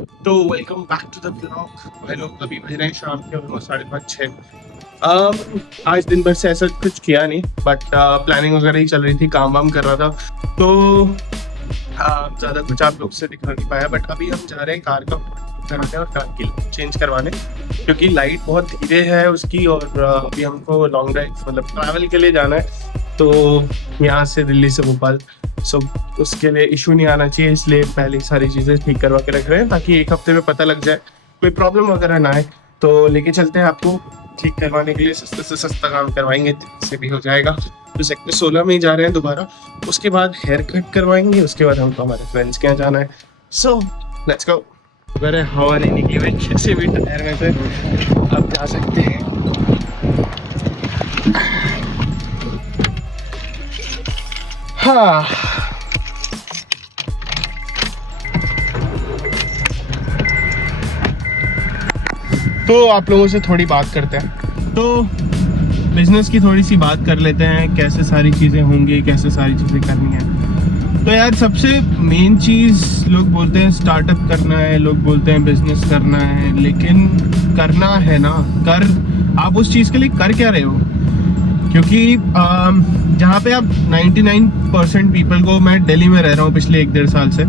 तो welcome back to the blog भाई लोग। अभी बज रहे हैं शाम के ऑलमोस्ट 5:30-6। आज दिन भर से ऐसा कुछ किया नहीं, बट प्लानिंग वगैरह ही चल रही थी, काम वाम कर रहा था, तो ज़्यादा कुछ आप लोग से दिखा नहीं पाया। बट अभी हम जा रहे हैं कार का कराने और कार की चेंज करवाने, क्योंकि लाइट बहुत धीरे है उसकी। और अभी हमको लॉन्ग ड्राइव मतलब ट्रैवल के लिए जाना है, तो यहाँ से दिल्ली से भोपाल, सो उसके लिए इशू नहीं आना चाहिए, इसलिए पहले ही सारी चीज़ें ठीक करवा के रख रहे हैं, ताकि एक हफ्ते में पता लग जाए, कोई प्रॉब्लम वगैरह ना आए। तो लेके चलते हैं आपको ठीक करवाने के लिए, सस्ते से सस्ता काम करवाएंगे, से भी हो जाएगा। तो सेक्टर 16 में ही जा रहे हैं दोबारा, उसके बाद हेयर कट करवाएंगे, उसके बाद हमको हमारे फ्रेंड्स के यहाँ जाना है। So let's go. अगर हवा नहीं निकली हुई किसी भी टायर में से आप जा सकते हैं। हाँ, तो आप लोगों से थोड़ी बात करते हैं, तो बिजनेस की थोड़ी सी बात कर लेते हैं, कैसे सारी चीज़ें होंगी, कैसे सारी चीज़ें करनी है। तो यार सबसे मेन चीज़, लोग बोलते हैं स्टार्टअप करना है, लोग बोलते हैं बिजनेस करना है, लेकिन करना है ना, कर आप उस चीज़ के लिए कर क्या रहे हो? क्योंकि जहाँ पे आप 99% पीपल को, मैं दिल्ली में रह रहा हूँ पिछले 1-1.5 साल से,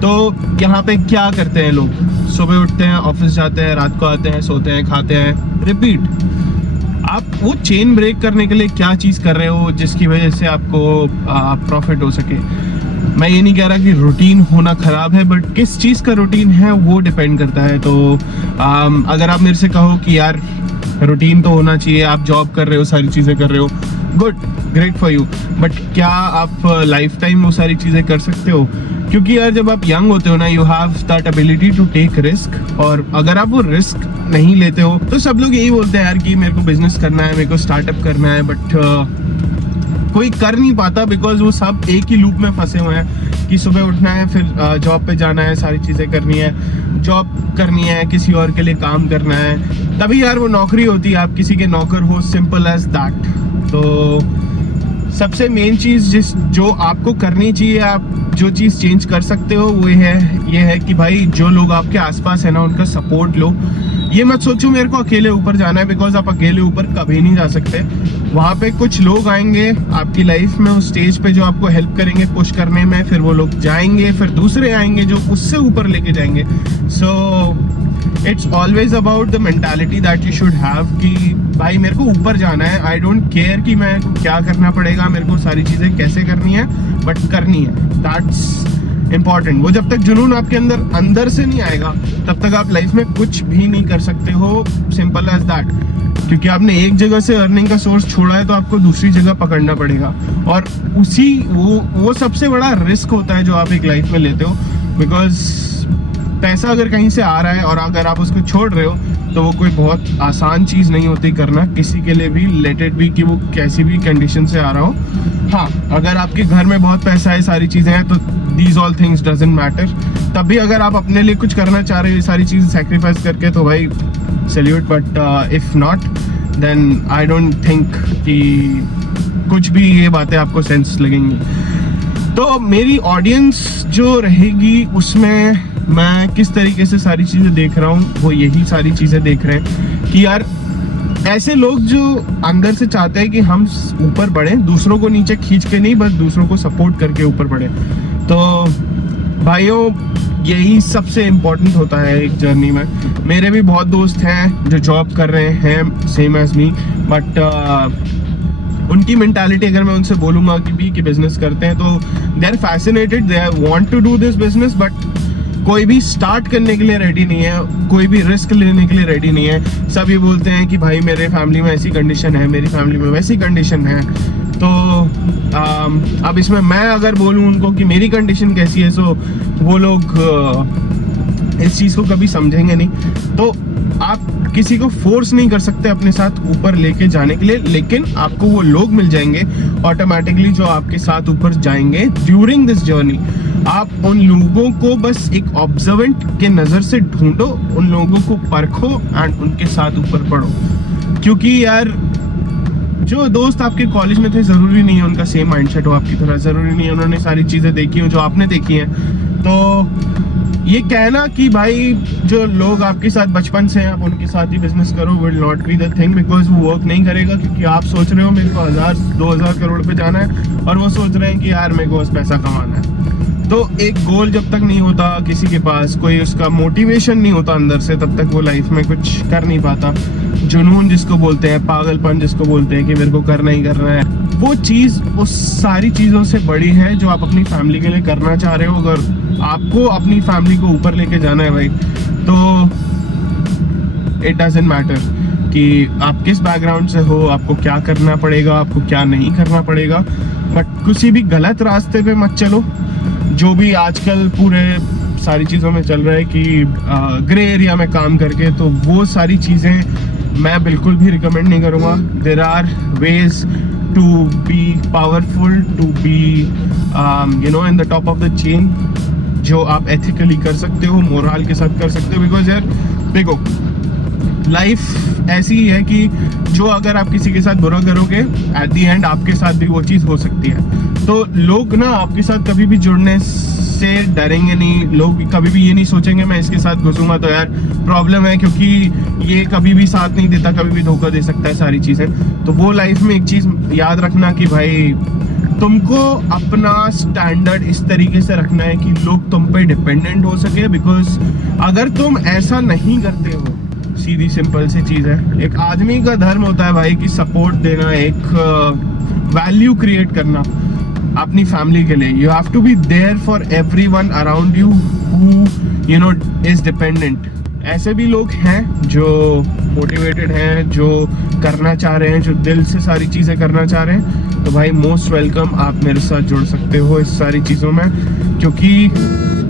तो यहाँ पे क्या करते हैं लोग? सुबह उठते हैं, ऑफिस जाते हैं, रात को आते हैं, सोते हैं, खाते हैं, रिपीट। आप वो चेन ब्रेक करने के लिए क्या चीज़ कर रहे हो जिसकी वजह से आपको प्रॉफिट हो सके? मैं ये नहीं कह रहा कि रूटीन होना ख़राब है, बट किस चीज़ का रूटीन है वो डिपेंड करता है। तो अगर आप मेरे से कहो कि यार रूटीन तो होना चाहिए, आप जॉब कर रहे हो, सारी चीज़ें कर रहे हो, good, great for you, but क्या आप लाइफ टाइम वो सारी चीज़ें कर सकते हो? क्योंकि यार जब आप यंग होते हो ना, you have that ability to take risk, और अगर आप वो रिस्क नहीं लेते हो, तो सब लोग यही बोलते हैं यार कि मेरे को बिजनेस करना है, मेरे को स्टार्टअप करना है, बट कोई कर नहीं पाता, बिकॉज वो सब एक ही लूप में फंसे हुए हैं कि सुबह उठना है, फिर जॉब पे जाना है, सारी चीज़ें करनी है, जॉब करनी है, किसी और के लिए काम करना है, तभी यार वो नौकरी होती है, आप किसी के नौकर हो, सिंपल एज दैट। तो सबसे मेन चीज़ जो आपको करनी चाहिए, आप जो चीज़ चेंज कर सकते हो वो ये है कि भाई जो लोग आपके आसपास है ना, उनका सपोर्ट लो। ये मत सोचो मेरे को अकेले ऊपर जाना है, बिकॉज आप अकेले ऊपर कभी नहीं जा सकते। वहाँ पे कुछ लोग आएंगे आपकी लाइफ में उस स्टेज पे जो आपको हेल्प करेंगे पुश करने में, फिर वो लोग जाएंगे, फिर दूसरे आएंगे जो उससे ऊपर लेके जाएंगे। So it's always about the mentality that you should have कि भाई मेरे को ऊपर जाना है, आई डोंट केयर कि मैं क्या करना पड़ेगा, मेरे को सारी चीज़ें कैसे करनी है, बट करनी है, दैट्स इम्पॉर्टेंट। वो जब तक जुनून आपके अंदर से नहीं आएगा, तब तक आप लाइफ में कुछ भी नहीं कर सकते हो, सिंपल एज दैट। क्योंकि आपने एक जगह से अर्निंग का सोर्स छोड़ा है, तो आपको दूसरी जगह पकड़ना पड़ेगा, और वो सबसे बड़ा रिस्क होता है जो आप एक लाइफ में लेते हो। बिकॉज पैसा अगर कहीं से आ रहा है और अगर आप उसको छोड़ रहे हो, तो वो कोई बहुत आसान चीज़ नहीं होती करना किसी के लिए भी, लेट इट बी कि वो कैसी भी कंडीशन से आ रहा हो। हाँ, अगर आपके घर में बहुत पैसा है, सारी चीज़ें हैं, तो these all things doesn't matter. तब भी अगर आप अपने लिए कुछ करना चाह रहे हो, ये सारी चीज़ें सेक्रीफाइस करके, तो भाई salute, but if not then I don't think कि कुछ भी ये बातें आपको सेंस लगेंगी। तो मेरी ऑडियंस जो रहेगी, उसमें मैं किस तरीके से सारी चीज़ें देख रहा हूँ, वो यही सारी चीज़ें देख रहे हैं कि यार ऐसे लोग जो अंदर से चाहते हैं कि हम ऊपर बढ़ें, दूसरों को नीचे खींच के नहीं, बस दूसरों को सपोर्ट करके ऊपर बढ़े। तो भाइयों, यही सबसे इम्पोर्टेंट होता है एक जर्नी में। मेरे भी बहुत दोस्त हैं जो जॉब कर रहे हैं सेम एज मी, बट उनकी मेंटालिटी अगर मैं उनसे बोलूँगा कि बिजनेस करते हैं, तो they are fascinated, they want to do this business, but कोई भी स्टार्ट करने के लिए रेडी नहीं है, कोई भी रिस्क लेने के लिए रेडी नहीं है। सब ये बोलते हैं कि भाई मेरे फैमिली में ऐसी कंडीशन है, मेरी फैमिली में वैसी कंडीशन है। तो अब इसमें मैं अगर बोलूँ उनको कि मेरी कंडीशन कैसी है, सो वो लोग इस चीज़ को कभी समझेंगे नहीं। तो आप किसी को फोर्स नहीं कर सकते अपने साथ ऊपर लेके जाने के लिए, लेकिन आपको वो लोग मिल जाएंगे ऑटोमेटिकली जो आपके साथ ऊपर जाएंगे ड्यूरिंग दिस जर्नी। आप उन लोगों को बस एक ऑब्जर्वेंट के नज़र से ढूंढो, उन लोगों को परखो एंड उनके साथ ऊपर बढ़ो। क्योंकि यार जो दोस्त आपके कॉलेज में थे, ज़रूरी नहीं है उनका सेम माइंडसेट हो आपकी तरह, ज़रूरी नहीं है उन्होंने सारी चीज़ें देखी हो जो आपने देखी हैं। तो ये कहना कि भाई जो लोग आपके साथ बचपन से हैं आप उनके साथ ही बिजनेस करो will not be the thing, because वो वर्क नहीं करेगा, क्योंकि आप सोच रहे हो मेरे को 1000-2000 करोड़ पे जाना है और वो सोच रहे हैं कि यार मेरे को बस पैसा कमाना है। तो एक गोल जब तक नहीं होता किसी के पास, कोई उसका मोटिवेशन नहीं होता अंदर से, तब तक वो लाइफ में कुछ कर नहीं पाता। जुनून जिसको बोलते हैं, पागलपन जिसको बोलते हैं कि मेरे को करना ही करना है, वो चीज़ उस सारी चीज़ों से बड़ी है जो आप अपनी फैमिली के लिए करना चाह रहे हो। अगर आपको अपनी फैमिली को ऊपर लेके जाना है भाई, तो इट डजंट मैटर कि आप किस बैकग्राउंड से हो, आपको क्या करना पड़ेगा, आपको क्या नहीं करना पड़ेगा, बट किसी भी गलत रास्ते पे मत चलो। जो भी आजकल पूरे सारी चीज़ों में चल रहा है कि ग्रे एरिया में काम करके, तो वो सारी चीज़ें मैं बिल्कुल भी रिकमेंड नहीं करूँगा। There are ways to be powerful, to be in the top of the chain, जो आप एथिकली कर सकते हो, मोरल के साथ कर सकते हो। बिकॉज यार देखो, लाइफ ऐसी ही है कि जो अगर आप किसी के साथ बुरा करोगे, एट दी एंड आपके साथ भी वो चीज़ हो सकती है। तो लोग ना आपके साथ कभी भी जुड़ने से डरेंगे नहीं। लोग कभी भी ये नहीं सोचेंगे मैं इसके साथ घुसूंगा तो यार प्रॉब्लम है, क्योंकि ये कभी भी साथ नहीं देता, कभी भी धोखा दे सकता है, सारी चीज़ें। तो वो लाइफ में एक चीज़ याद रखना कि भाई तुमको अपना स्टैंडर्ड इस तरीके से रखना है कि लोग तुम पे डिपेंडेंट हो सके। बिकॉज अगर तुम ऐसा नहीं करते हो, सीधी सिंपल सी चीज़ है, एक आदमी का धर्म होता है भाई कि सपोर्ट देना, एक वैल्यू क्रिएट करना अपनी फैमिली के लिए। You have to be there for everyone around you who is dependent. ऐसे भी लोग हैं जो मोटिवेटेड हैं, जो करना चाह रहे हैं, जो दिल से सारी चीज़ें करना चाह रहे हैं, तो भाई मोस्ट वेलकम, आप मेरे साथ जुड़ सकते हो इस सारी चीज़ों में। क्योंकि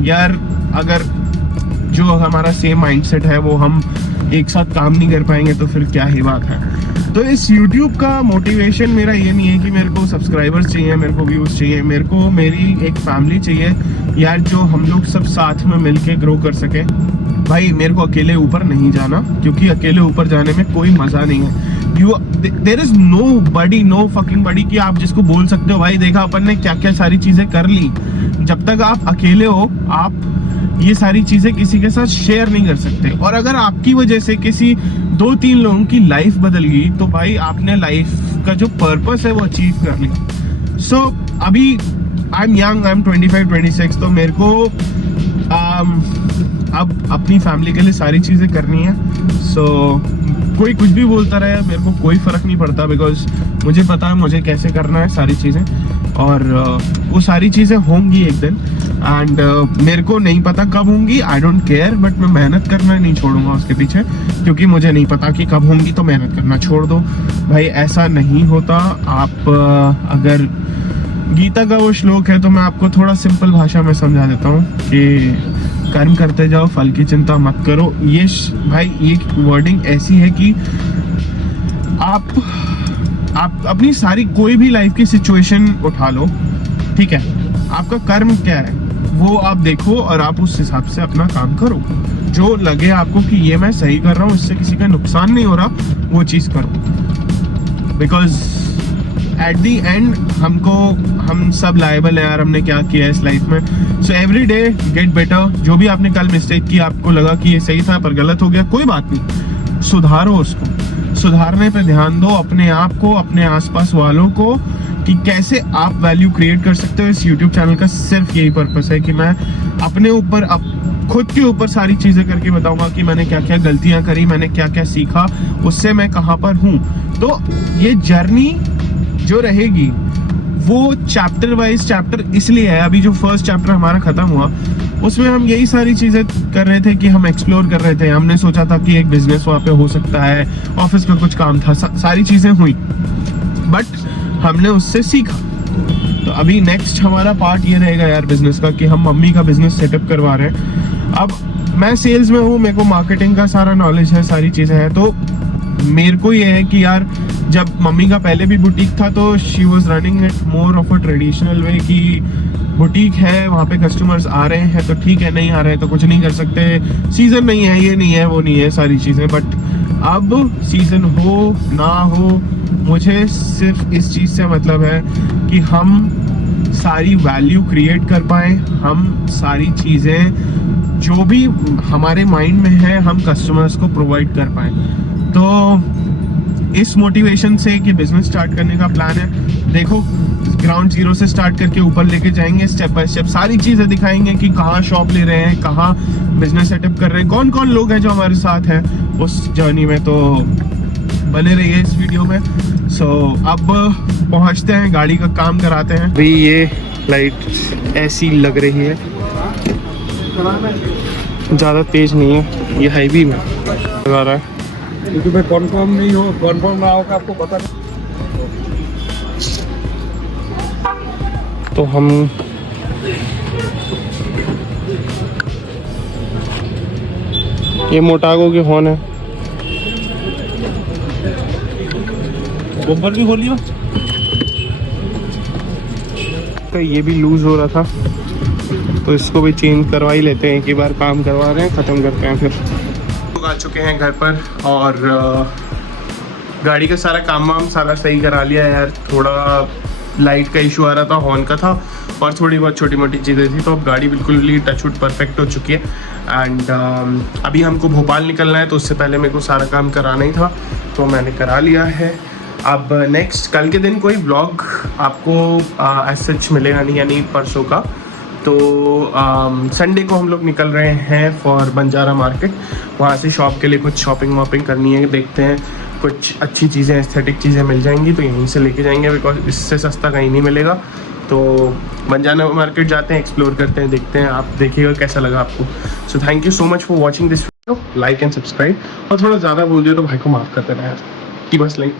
यार अगर जो हमारा सेम माइंडसेट है वो हम एक साथ काम नहीं कर पाएंगे तो फिर क्या ही बात है। तो इस YouTube का मोटिवेशन मेरा ये नहीं है कि मेरे को सब्सक्राइबर्स चाहिए, मेरे को व्यूज़ चाहिए, मेरे को मेरी एक फैमिली चाहिए यार, जो हम लोग सब साथ में मिलके ग्रो कर सके। भाई मेरे को अकेले ऊपर नहीं जाना, क्योंकि अकेले ऊपर जाने में कोई मज़ा नहीं है। There is no buddy, no fucking buddy कि आप जिसको बोल सकते हो भाई देखा अपन ने क्या क्या सारी चीज़ें कर ली। जब तक आप अकेले हो, आप ये सारी चीज़ें किसी के साथ शेयर नहीं कर सकते। और अगर आपकी वजह से किसी 2-3 लोगों की लाइफ बदल गई, तो भाई आपने लाइफ का जो पर्पस है वो अचीव कर लिया। सो अभी I am young, I am 25-26, तो मेरे को अब अपनी फैमिली के लिए सारी चीज़ें करनी है। सो कोई कुछ भी बोलता रहे, मेरे को कोई फ़र्क नहीं पड़ता, बिकॉज मुझे पता है मुझे कैसे करना है सारी चीज़ें, और वो सारी चीज़ें होंगी एक दिन। एंड मेरे को नहीं पता कब होंगी, आई डोंट केयर, बट मैं मेहनत करना नहीं छोड़ूंगा उसके पीछे, क्योंकि मुझे नहीं पता कि कब होंगी, तो मेहनत करना छोड़ दो भाई, ऐसा नहीं होता। आप अगर गीता का वो श्लोक है तो मैं आपको थोड़ा सिंपल भाषा में समझा देता हूँ कि कर्म करते जाओ, फल की चिंता मत करो। ये भाई ये वर्डिंग ऐसी है कि आप अपनी सारी कोई भी लाइफ की सिचुएशन उठा लो, ठीक है, आपका कर्म क्या है वो आप देखो और आप उस हिसाब से अपना काम करो। जो लगे आपको कि ये मैं सही कर रहा हूँ, इससे किसी का नुकसान नहीं हो रहा, वो चीज़ करो। बिकॉज एट दी एंड हम सब लायबल हैं यार, हमने क्या किया है इस लाइफ में। So every day get better. जो भी आपने कल मिस्टेक की, आपको लगा कि ये सही था पर गलत हो गया, कोई बात नहीं, सुधारो उसको। सुधारने पे ध्यान दो, अपने आप को, अपने आसपास वालों को, कि कैसे आप वैल्यू क्रिएट कर सकते हो। इस YouTube चैनल का सिर्फ यही पर्पस है कि मैं अपने ऊपर, खुद के ऊपर सारी चीज़ें करके बताऊंगा कि मैंने क्या क्या गलतियां करी, मैंने क्या क्या सीखा, उससे मैं कहाँ पर हूँ। तो ये जर्नी जो रहेगी वो चैप्टर वाइज चैप्टर इसलिए है। अभी जो फर्स्ट चैप्टर हमारा ख़त्म हुआ उसमें हम यही सारी चीज़ें कर रहे थे कि हम एक्सप्लोर कर रहे थे। हमने सोचा था कि एक बिजनेस वहाँ पे हो सकता है, ऑफिस का कुछ काम था, सारी चीज़ें हुई, बट हमने उससे सीखा। तो अभी नेक्स्ट हमारा पार्ट ये रहेगा यार बिजनेस का, कि हम मम्मी का बिजनेस सेटअप करवा रहे हैं। अब मैं सेल्स में हूँ, मेरे को मार्केटिंग का सारा नॉलेज है, सारी चीज़ें हैं। तो मेरे को ये है कि यार जब मम्मी का पहले भी बुटीक था तो she was running it more of a traditional way, कि बुटीक है, वहाँ पे कस्टमर्स आ रहे हैं तो ठीक है, नहीं आ रहे हैं तो कुछ नहीं कर सकते, सीज़न नहीं है, ये नहीं है, वो नहीं है, सारी चीज़ें। बट अब सीज़न हो ना हो, मुझे सिर्फ इस चीज़ से मतलब है कि हम सारी वैल्यू क्रिएट कर पाएँ, हम सारी चीज़ें जो भी हमारे माइंड में है हम कस्टमर्स को प्रोवाइड कर पाए। तो इस मोटिवेशन से कि बिजनेस स्टार्ट करने का प्लान है। देखो ग्राउंड जीरो से स्टार्ट करके ऊपर लेके जाएंगे, स्टेप बाय स्टेप सारी चीज़ें दिखाएंगे कि कहाँ शॉप ले रहे हैं, कहाँ बिजनेस सेटअप कर रहे हैं, कौन कौन लोग हैं जो हमारे साथ हैं उस जर्नी में। तो बने रहिए इस वीडियो में। सो अब पहुंचते हैं, गाड़ी का काम कराते हैं। अभी ये लाइट ऐसी लग रही है, ज़्यादा तेज नहीं है, ये हाईवे में लगा रहा है क्योंकि मैं कन्फर्म नहीं हो, कन्फर्म ना होगा आपको पता नहीं। तो हम ये मोटागो के हॉर्न है, बम्पर भी खोल लिया। तो ये भी लूज हो रहा था, तो इसको भी चेंज करवा ही लेते हैं, एक ही बार काम करवा रहे हैं, ख़त्म करते हैं। फिर लोग आ चुके हैं घर पर और गाड़ी का सारा काम वाम सारा सही करा लिया यार। थोड़ा लाइट का इशू आ रहा था, हॉर्न का था और थोड़ी बहुत छोटी मोटी चीज़ें थी। तो अब गाड़ी बिल्कुल ही टचवुड परफेक्ट हो चुकी है। एंड अभी हमको भोपाल निकलना है, तो उससे पहले मेरे को सारा काम कराना ही था, तो मैंने करा लिया है। अब नेक्स्ट कल के दिन कोई व्लॉग आपको एज सच मिलेगा नहीं, यानी परसों का। तो संडे को हम लोग निकल रहे हैं फॉर बंजारा मार्केट, वहाँ से शॉप के लिए कुछ शॉपिंग वॉपिंग करनी है। देखते हैं कुछ अच्छी चीज़ें, एस्थेटिक चीज़ें मिल जाएंगी तो यहीं से लेके जाएंगे, बिकॉज इससे सस्ता कहीं नहीं मिलेगा। तो बंजारा मार्केट जाते हैं, एक्सप्लोर करते हैं, देखते हैं। आप देखिएगा कैसा लगा आपको। So thank you so much for watching this video, like and subscribe. और थोड़ा ज़्यादा बोल दिया तो भाई को माफ़ कर देना यार, कि बस लाइक